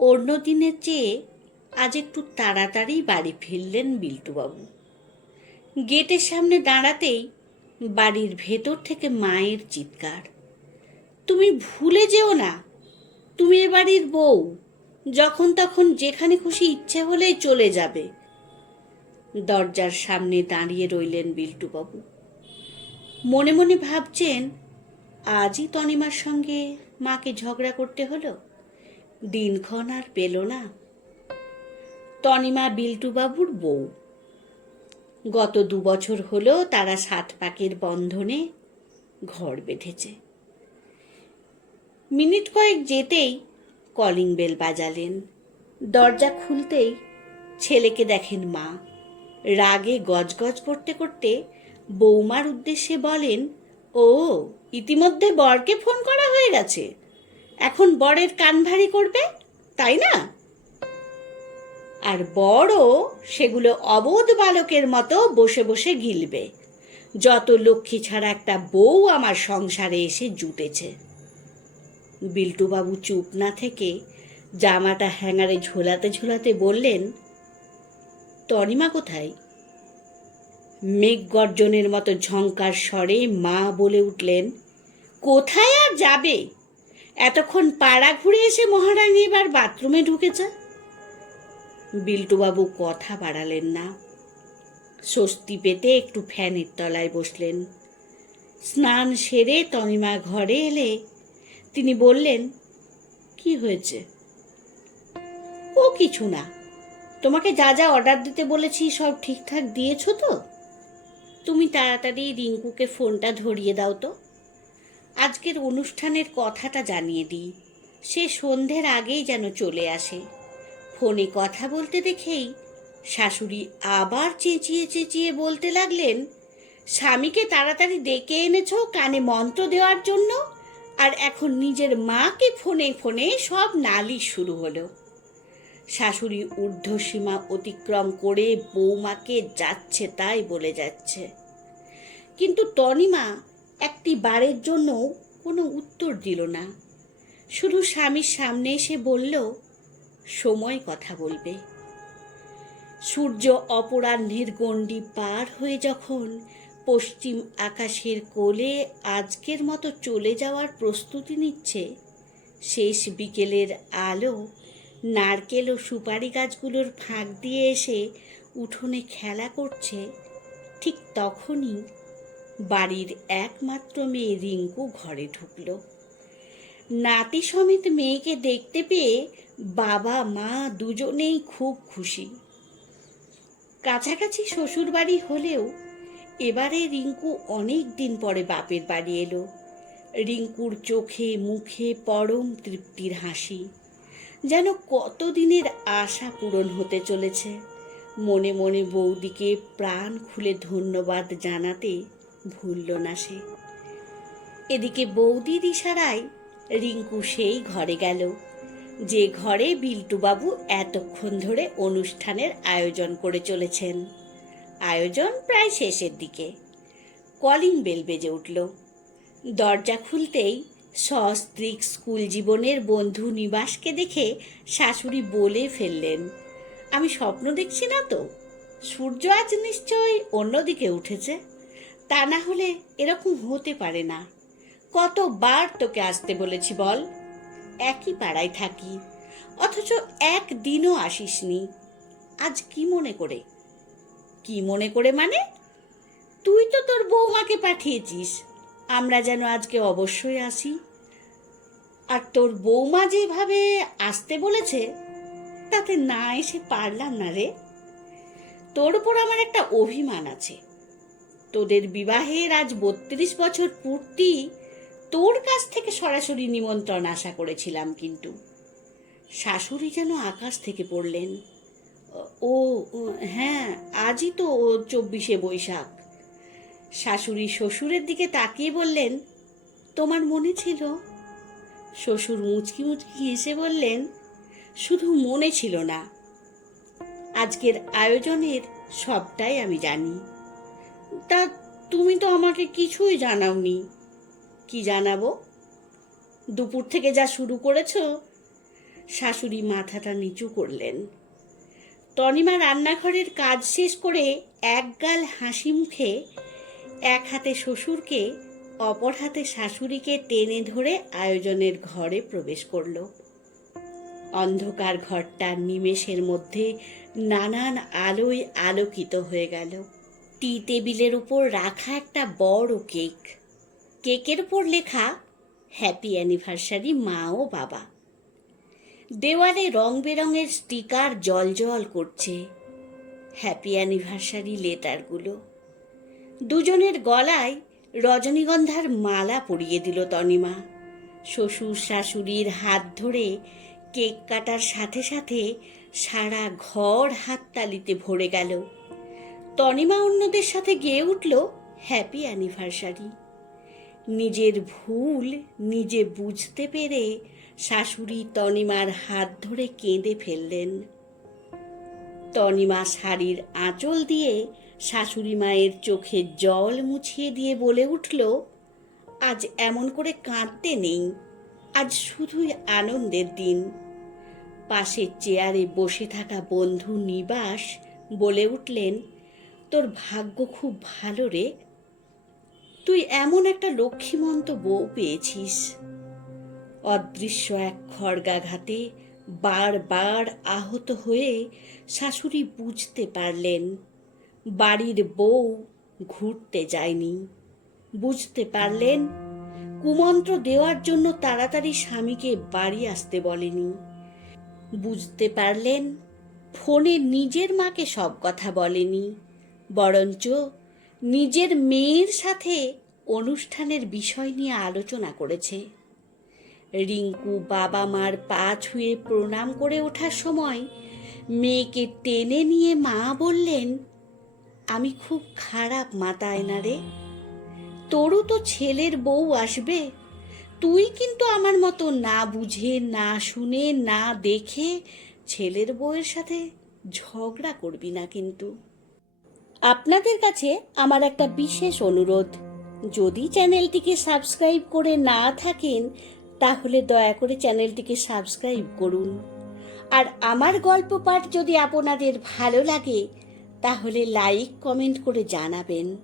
অন্য দিনের চেয়ে আজ একটু তাড়াতাড়ি বাড়ি ফিরলেন বিল্টুবাবু। গেটের সামনে দাঁড়াতেই বাড়ির ভেতর থেকে মায়ের চিৎকার। তুমি ভুলে যেও না, তুমি এ বাড়ির বউ, যখন তখন যেখানে খুশি ইচ্ছে হলেই চলে যাবে। দরজার সামনে দাঁড়িয়ে রইলেন বিল্টুবাবু। মনে মনে ভাবছেন, আজই তনিমার সঙ্গে মাকে ঝগড়া করতে হলো? দিনক্ষণ আর পেল না। তনিমা বিল্টুবাবুর বউ। গত দু বছর হলো তারা সাত পাকের বন্ধনে ঘর বেঁধেছে। মিনিট কয়েক যেতেই কলিং বেল বাজালেন। দরজা খুলতেই ছেলেকে দেখেন মা। রাগে গজগজ করতে করতে বৌমার উদ্দেশ্যে বলেন, ও, ইতিমধ্যে বরকে ফোন করা হয়ে গেছে। এখন বরের কান ভারী করবে, তাই না? আর বড় সেগুলো অবোধ বালকের মতো বসে বসে গিলবে। যত লক্ষ্মী ছাড়া একটা বউ আমার সংসারে এসে জুটেছে। বিল্টুবাবু চুপ না থেকে জামাটা হ্যাঙ্গারে ঝোলাতে ঝোলাতে বললেন, তনিমা কোথায়? মেঘ গর্জনের মতো ঝঙ্কার স্বরে মা বলে উঠলেন, কোথায় আর যাবে? এতক্ষণ পাড়া ঘুরে এসে মহারানী এবার বাথরুমে ঢুকেছে। বিল্টুবাবু কথা বাড়ালেন না। স্বস্তি পেতে একটু ফ্যানের তলায় বসলেন। স্নান সেরে তনিমা ঘরে এলে তিনি বললেন, কি হয়েছে? ও কিছু না। তোমাকে যা যা অর্ডার দিতে বলেছি সব ঠিকঠাক দিয়েছ তো? তুমি তাড়াতাড়ি রিঙ্কুকে ফোনটা ধরিয়ে দাও তো। আজকের অনুষ্ঠানের কথাটা জানিয়ে দিই। সে সন্ধ্যের আগেই যেন চলে আসে। ফোনে কথা বলতে দেখেই শাশুড়ি আবার চেঁচিয়ে চেঁচিয়ে বলতে লাগলেন, স্বামীকে তাড়াতাড়ি ডেকে এনেছো, কানে মন্ত্র দেওয়ার জন্য? আর এখন নিজের মাকে ফোনে ফোনে সব নালিশ শুরু হলো। শাশুড়ি ঊর্ধ্বসীমা অতিক্রম করে বৌমাকে যাচ্ছে তাই বলে যাচ্ছে। কিন্তু তনিমা একটি বারের জন্য কোনো উত্তর দিল না। শুধু স্বামীর সামনে এসে বলল, সময় কথা বলবে। সূর্য অপরাহ্নের গণ্ডি পার হয়ে যখন পশ্চিম আকাশের কোলে আজকের মতো চলে যাওয়ার প্রস্তুতি নিচ্ছে, শেষ বিকেলের আলো নারকেল ও সুপারি গাছগুলোর ফাঁক দিয়ে এসে উঠোনে খেলা করছে, ঠিক তখনই বাড়ির একমাত্র মেয়ে রিঙ্কু ঘরে ঢুকলো। নাতি সমেত মেয়েকে দেখতে পেয়ে বাবা, মা দুজনেই খুব খুশি। কাছাকাছি শ্বশুর বাড়ি হলেও এবারে রিঙ্কু অনেক দিন পরে বাপের বাড়ি এলো। রিঙ্কুর চোখে, মুখে পরম তৃপ্তির হাসি। যেন কতদিনের আশা পূরণ হতে চলেছে। মনে মনে বৌদিকে প্রাণ খুলে ধন্যবাদ জানাতে ভুলল না সে। এদিকে বৌদির ইশারায় রিঙ্কু সেই ঘরে গেল, যে ঘরে বিল্টুবাবু এতক্ষণ ধরে অনুষ্ঠানের আয়োজন করে চলেছেন। আয়োজন প্রায় শেষের দিকে। কলিং বেল বেজে উঠল। দরজা খুলতেই সস্ত্রিক স্কুল জীবনের বন্ধু নিবাসকে দেখে শাশুড়ি বলে ফেললেন, আমি স্বপ্ন দেখছি না তো? সূর্য আজ নিশ্চয়ই অন্যদিকে উঠেছে। তা না হলে এরকম হতে পারে না। কতবার তোকে আসতে বলেছি বল? একই পাড়ায় থাকি, অথচ একদিনও আসিসনি। আজ কি মনে করে? কি মনে করে মানে? তুই তো তোর বৌমাকে পাঠিয়েছিস, আমরা যেন আজকে অবশ্যই আসি। আর তোর বৌমা যেভাবে আসতে বলেছে, তাতে না এসে পারলাম না রে। তোর উপর আমার একটা অভিমান আছে। তোদের বিবাহের আজ বত্রিশ বছর পূর্তি, তোর কাছ থেকে সরাসরি নিমন্ত্রণ আশা করেছিলাম কিন্তু। শাশুড়ি যেন আকাশ থেকে পড়লেন। ও হ্যাঁ আজই তো চব্বিশে বৈশাখ। শাশুড়ি শ্বশুরের দিকে তাকিয়ে বললেন, তোমার মনে ছিল? শ্বশুর মুচকি মুচকি হেসে বললেন, শুধু মনে ছিল না। আজকের আয়োজনের সবটাই আমি জানি। তা তুমি তো আমাকে কিছুই জানাওনি। কি জানাব? দুপুর থেকে যা শুরু করেছ, শাশুড়ি মাথাটা নিচু করলেন। টনিমা রান্নাঘরের কাজ শেষ করে একগাল হাসি মুখে এক হাতে শ্বশুরকে, অপর হাতে শাশুড়িকে টেনে ধরে আয়োজনের ঘরে প্রবেশ করল। অন্ধকার ঘরটা নিমেষের মধ্যে নানান আলোয় আলোকিত হয়ে গেল। টি টেবিলের উপর রাখা একটা বড় কেক। কেকের উপর লেখা হ্যাপি অ্যানিভার্সারি মা ও বাবা। দেওয়ালে রং বেরঙের স্টিকার জল জল করছে হ্যাপি অ্যানিভার্সারি লেটারগুলো দুজনের গলায় রজনীগন্ধার মালা পরিয়ে দিল তনিমা। শ্বশুর শাশুড়ির হাত ধরে কেক কাটার সাথে সাথে সারা ঘর হাততালিতে ভরে গেল। তনিমা অন্যদের সাথে গেয়ে উঠল হ্যাপি অ্যানিভার্সারি। নিজের ভুল নিজে বুঝতে পেরে শাশুড়ি তনিমার হাত ধরে কেঁদে ফেললেন। তনিমা শাড়ির আঁচল দিয়ে শাশুড়ি মায়ের চোখে জল মুছিয়ে দিয়ে বলে উঠল, আজ এমন করে কাঁদতে নেই, আজ শুধুই আনন্দের দিন। পাশের চেয়ারে বসে থাকা বন্ধু নিবাস বলে উঠলেন তোর ভাগ্য খুব ভালো রে। তুই এমন একটা লক্ষ্মীমন্ত বউ পেয়েছিস। অদৃশ্য এক খড়গাঘাতে বারবার আহত হয়ে শাশুড়ি বুঝতে পারলেন, বাড়ির বউ ঘুরতে যায়নি। বুঝতে পারলেন, কুমন্ত্র দেওয়ার জন্য তাড়াতাড়ি স্বামীকে বাড়ি আসতে বলেনি। বুঝতে পারলেন, ফোনে নিজের মাকে সব কথা বলেনি। বরঞ্চ নিজের মেয়ের সাথে অনুষ্ঠানের বিষয় নিয়ে আলোচনা করেছে। রিঙ্কু বাবা মার পা ছুঁয়ে প্রণাম করে ওঠার সময় মেয়েকে টেনে নিয়ে মা বললেন, আমি খুব খারাপ মাতায় না রে তোরও তো ছেলের বউ আসবে। তুই কিন্তু আমার মতো না বুঝে, না শুনে, না দেখে ছেলের বউয়ের সাথে ঝগড়া করবি না কিন্তু। আপনাদের কাছে আমার একটা বিশেষ অনুরোধ। যদি চ্যানেলটিকে সাবস্ক্রাইব করে না থাকেন, তাহলে দয়া করে চ্যানেলটিকে সাবস্ক্রাইব করুন। আর আমার গল্প পাঠ যদি আপনাদের ভালো লাগে, তাহলে লাইক, কমেন্ট করে জানাবেন।